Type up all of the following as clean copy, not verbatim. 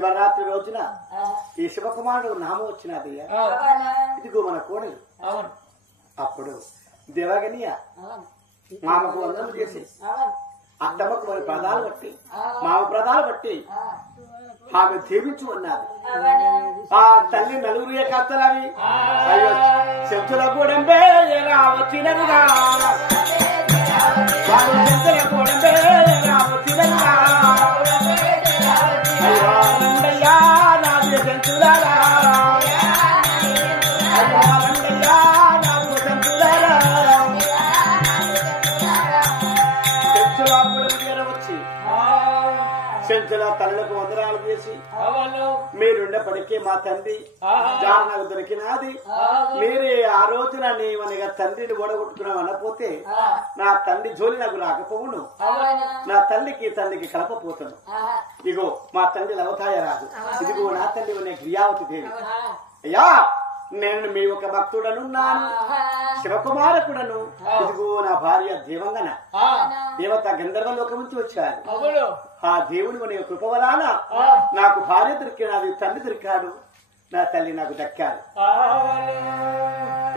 శివరాత్రి రోజున ఈ శివకుమారుడు నామం వచ్చినదయ్యా. ఇదిగో మన కోడలు. అప్పుడు దేవగనియ మామకు వందనం చేసి అత్తమ్మకు మరి ప్రదాలు బట్టి మామ ప్రదాలు బట్టి ఆమె దీవించు అన్నారు. ఆ తల్లి నలుగురు కత్తలవి అయ్యో చెంచుల కూడంబే వచ్చినరుగా చెంచుల కూడంబే వచ్చినరుగా అయ్యో రండయ్యా నాది చెంచులారా అయ్యో రండయ్యా నాది చెంచులారా చెంచుల కూడం వచ్చి చెంచుల తల్లులకు వందనాలు చేసి మీరుండప్పటికీ మా తండ్రి నాకు దొరికినది. మీరే ఆ రోజున నీవనగా తండ్రిని ఓడగొట్టుకున్నాం అనపోతే నా తండ్రి జోలి నాకు రాకపోవును, నా తండ్రికి కలపపోతాను. ఇగో మా తండ్రి లవతాయ రాదు. ఇదిగో నా తండ్రి అనే క్రియావతి దేవి. అయ్యా నేను మీ ఒక భక్తుడనున్నాను, శివకుమారకుడను. ఇదిగో నా భార్య దేవంగన దేవత గంధర్వ లోకం నుంచి వచ్చారు. ఆ దేవుని అనే కృప వలన నాకు భార్య దొరికినది, తండ్రి దొరికాడు, నా తల్లి నాకు దక్కాడు.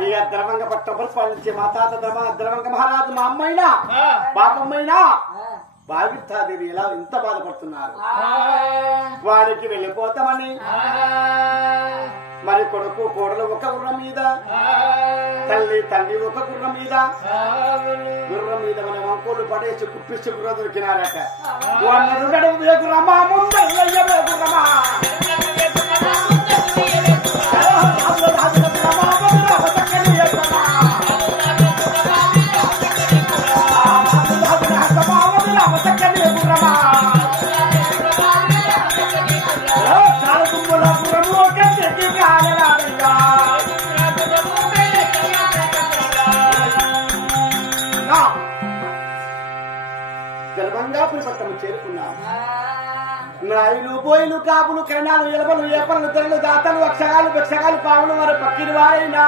ఇక ద్రవంగ పట్టం పరిపాలించే మా తాత ద్రవంగ మహారాజు మా అమ్మైనా బాపమ్మైనా భావితాదేవి ఎలా ఇంత బాధపడుతున్నారు. వారికి వెళ్ళిపోతామని మరి కొడుకు కోడలు ఒక గుర్రం మీద, తల్లి ఒక గుర్రం మీద మన వంకోలు పడేసి కుప్పిస్తే గుర్రం దొరికినారట. గుర్రమా గుర్రమా గర్భంగాపురి పట్టణం చేరుకున్నాం. నాయులు బోయిలు కాపులు కరణాలు ఎలబలు ఏపలు తెరలు దాతలు అక్షగాలు పక్షగాలు పావులు వారు పక్కిని వారైనా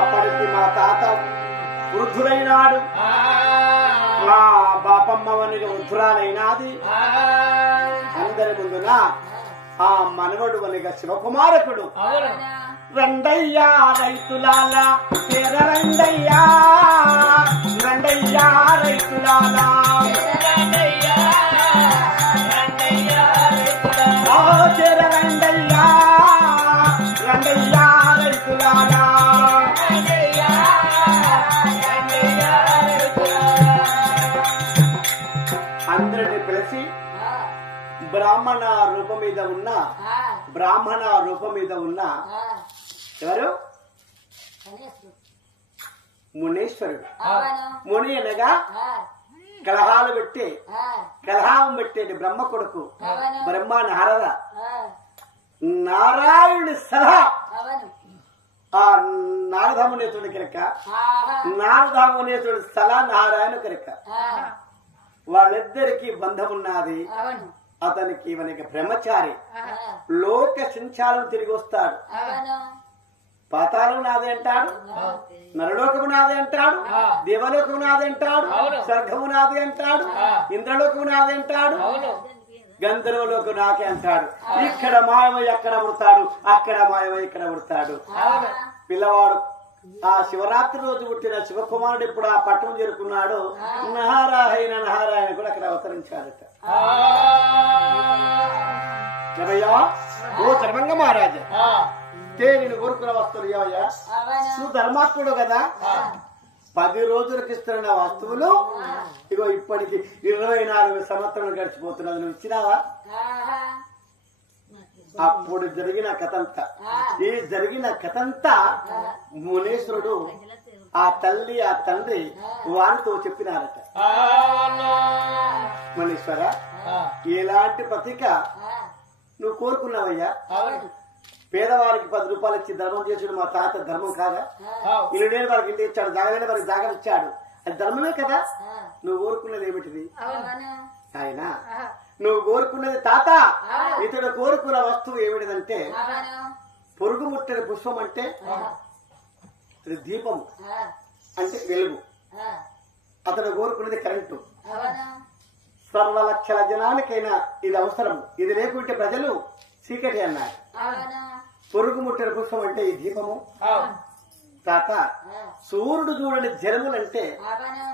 అప్పటికి మా తాత వృద్ధులైనాడు, మా బాపమ్మ వనిగా వృద్ధురాలైనాది. అందరి ముందున ఆ మనవడు వనిగా శివకుమారకుడు రండయ్యా రైతులాలా తెర రండయ్యా రండయ్యా రైతులాలా తెర రండయ్యా రండయ్యా రైతులాలా అందరిని పిలిచి బ్రాహ్మణ రూపం మీద ఉన్న ఎవరు మునీశ్వరుడు. ముని అనగా కలహాలు కలహం పెట్టేది బ్రహ్మ కొడుకు బ్రహ్మ నారద. నారాయణుడి సలహా ఆ నారదమునేతుడి కనుక నారదమునేతుడి సలహా నారాయణ కనుక వాళ్ళిద్దరికి బంధమున్నది. అతనికి మనకి బ్రహ్మచారి లోక సంచారం తిరిగి వస్తాడు. పాతాళం నాదే అంటాడు, నరలోకము నాదే అంటాడు, దేవలోకము నాదే అంటాడు, స్వర్గము నాదే అంటాడు, ఇంద్రలోకము నాదే అంటాడు, గంధర్వలోకం నాకే అంటాడు. ఇక్కడ మాయమై అక్కడ పుడతాడు, అక్కడ మాయమై ఇక్కడ పుడతాడు. పిల్లవాడు ఆ శివరాత్రి రోజు పుట్టిన శివకుమారుడు ఇప్పుడు ఆ పట్టణం చేరుకున్నాడు. నారాయణ కూడా అక్కడ అవతరించాడట. ఓ ధర్మంగ మహారాజా, నేను కోరుకున్న వస్తువులు ఏవయ్యా? సుధర్మాత్ముడు కదా, 10 రోజులకు ఇస్తున్న వస్తువులు ఇగో ఇప్పటికి 24 సంవత్సరాలు గడిచిపోతున్నది. నువ్వు ఇచ్చినావా? అప్పుడు జరిగిన కథంతా ఈ జరిగిన కథంతా మునీశ్వరుడు ఆ తల్లి ఆ తండ్రి వారితో చెప్పినారట. మునీశ్వర, ఎలాంటి పత్రిక నువ్వు కోరుకున్నావయ్యా? పేదవారికి 10 రూపాయలు ఇచ్చి ధర్మం చేసాడు మా తాత. ధర్మం కాదా? ఇల్లు లేని వారికి ఇల్లు ఇచ్చాడు, జాగలేని వారికి జాగం ఇచ్చాడు. అది ధర్మమే కదా. నువ్వు కోరుకున్నది ఏమిటిది? ఆయన నువ్వు కోరుకున్నది తాత, ఇతడు కోరుకున్న వస్తువు ఏమిటిదంటే పొరుగు ముట్టని పుష్పం అంటే దీపము అంటే వెలుగు. అతడు కోరుకున్నది కరెంటు. సర్వ లక్షల జనానికైనా ఇది అవసరం. ఇది లేకుంటే ప్రజలు చీకటి అన్నారు. పొరుగు ముట్టిన పుష్పం అంటే ఈ దీపము. తాత సూర్యుడు చూడని జలములంటే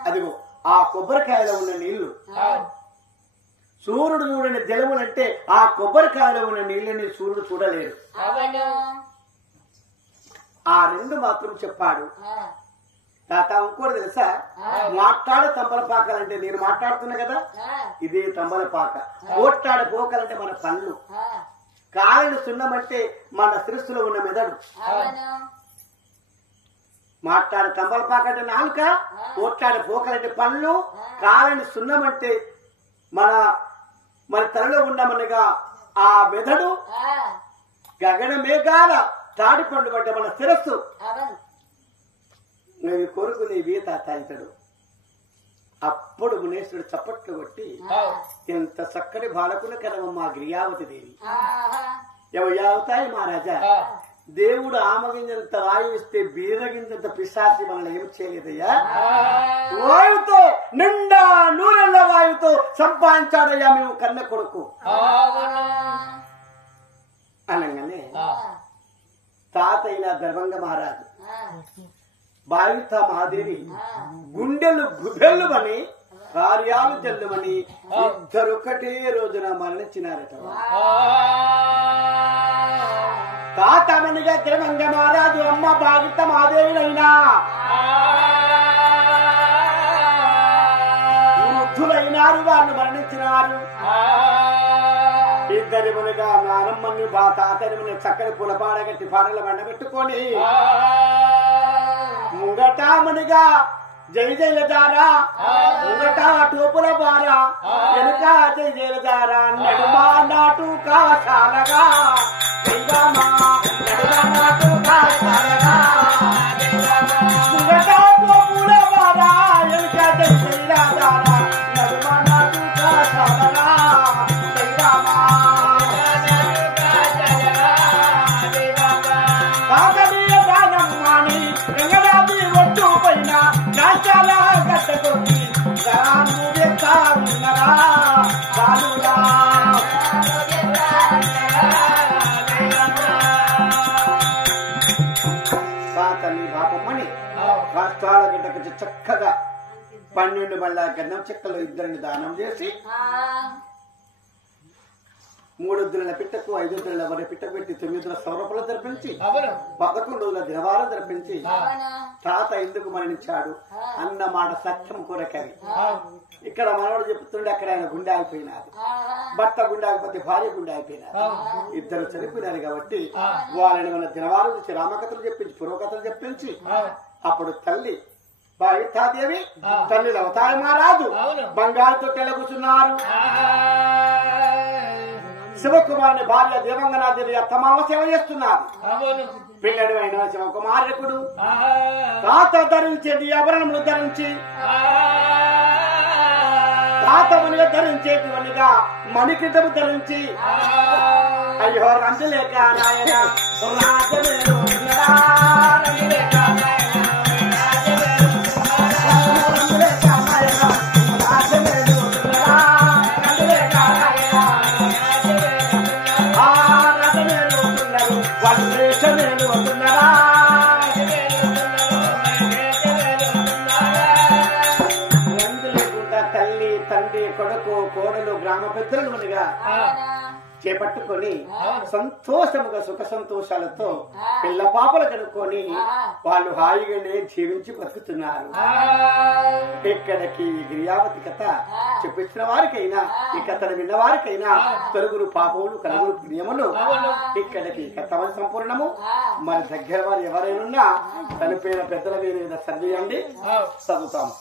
అదిగో ఆ కొబ్బరికాయలో ఉన్న నీళ్లు. సూర్యుడు చూడని జలములంటే ఆ కొబ్బరికాయలో ఉన్న నీళ్ళని సూర్యుడు చూడలేడు. ఆ రెండు మాత్రం చెప్పాడు. తాత ఇంకోటి తెలుసా, మాట్లాడే తంబలపాకాలంటే నేను మాట్లాడుతున్నా కదా, ఇదే తంబలపాక. ఓట్లాడే పోకలంటే మన పనులు, కాళ్ళని సున్నమంటే మన శిరస్సులో ఉన్న మెదడు. మాట్లాడే తంబలపాక అంటే నాలుక, ఓట్లాడే పోకలంటే పనులు, కాళ్ళని సున్నమంటే మన మన తలలో ఉన్నమనగా ఆ మెదడు, గగన మేఘాల తాడి పండు పడ్డ మన శిరస్సు. నేను కోరుకునేవి తాత ఇతడు. అప్పుడు మునేశ్వరుడు చప్పట్లు కొట్టి, ఎంత చక్కని బాలకులు కదవమ్మా గిరియావతి దేవి. ఎవతాయి మహారాజా, దేవుడు ఆమగింజంత వాయువు ఇస్తే బీరగింజంత పిశాచి మనల్ని ఏం చేయలేదయ్యా. వాయువుతో నిండా నూరెళ్ళ వాయువుతో సంపాదించాడయ్యా మేము కన్న కొడుకు అనగానే తాతయ్య ధర్మంగ మహారాజు భావిత మహాదేవి గుండెలు గుబెళ్ళుమని కార్యాలు జల్లుమని ఇద్దరొక్కటే రోజున మరణించినారట. తాతమనిగా ధర్మంగ మహారాజు అమ్మ భావిత మహాదేవినైనా వృద్ధులైనారు, వాళ్ళు మరణించినారు. ఇద్దరి మునిగా నానమ్మని తాతని ముని చక్కని పులపాడగట్టి పాటలు బండబెట్టుకొని ముంగటామునిగా జై జైల దారా, ముంగట టోపుల బారా, వెనుక జై జైల దారా, నడుమా నాటు కాసాలగా నాటు కాసాలగా, ముంగట టోపుల బారా, వెనుక జై జైల దారా, నడుమా నాటు కాసాలగా బాపమ్మని రాష్ట్రాల గడ్డకు చక్కగా 12 మళ్ళా గన్నం చెక్కలు ఇద్దరిని దానం చేసి 3 వద్దుల పిట్టకు 5 వద్దుల వరి పిట్టకు పెట్టి 9 వద్దుల సౌరపులు జరిపించి 11 రోజుల దినవారం జరిపించి తాత ఎందుకు మరణించాడు అన్న మాట సత్యం కొరకని ఇక్కడ మనవాడు చెప్తుండే అక్కడ ఆయన గుండె ఆగిపోయినారు. భర్త గుండె ఆగిపోతే భార్య గుండె అయిపోయినారు. ఇద్దరు చనిపోయినారు కాబట్టి వాళ్ళని మన దినవారం నుంచి రామకథలు చెప్పించి పూర్వకథలు చెప్పించి అప్పుడు తల్లి భావితాదేవి తల్లి అవతార మహారాజు బంగారు తొట్టెల కూర్చున్నారు. శివకుమారుని భార్య దేవంగనాదేవి అత్తమామ సేవ చేస్తున్నారు. పిల్లడు అయిన శివకుమారుడు తాత ధరించేది ఆభరణములు ధరించి తాతమునిగా ధరించేటివనిగా మణికిటము ధరించి అయ్యో రంజలేక నాయన తల్లి తండ్రి కొడుకు కోడలు గ్రామ పెద్దలుగా చేపట్టుకొని సంతోషముగా సుఖ సంతోషాలతో పిల్ల పాపలు కనుక్కొని వాళ్ళు హాయిగానే జీవించి బతుకుతున్నారు. ఇక్కడికి గిరియావతి కథ చెప్పించిన వారికైనా ఈ కథను విన్న వారికైనా తొలుగురు పాపములు కలుగురు పుణ్యములు ఇక్కడికి కథ సంపూర్ణము. మరి దగ్గర వారు ఎవరైనా చనిపోయిన పెద్దల మీద సరిచేయండి, చదువుతాము.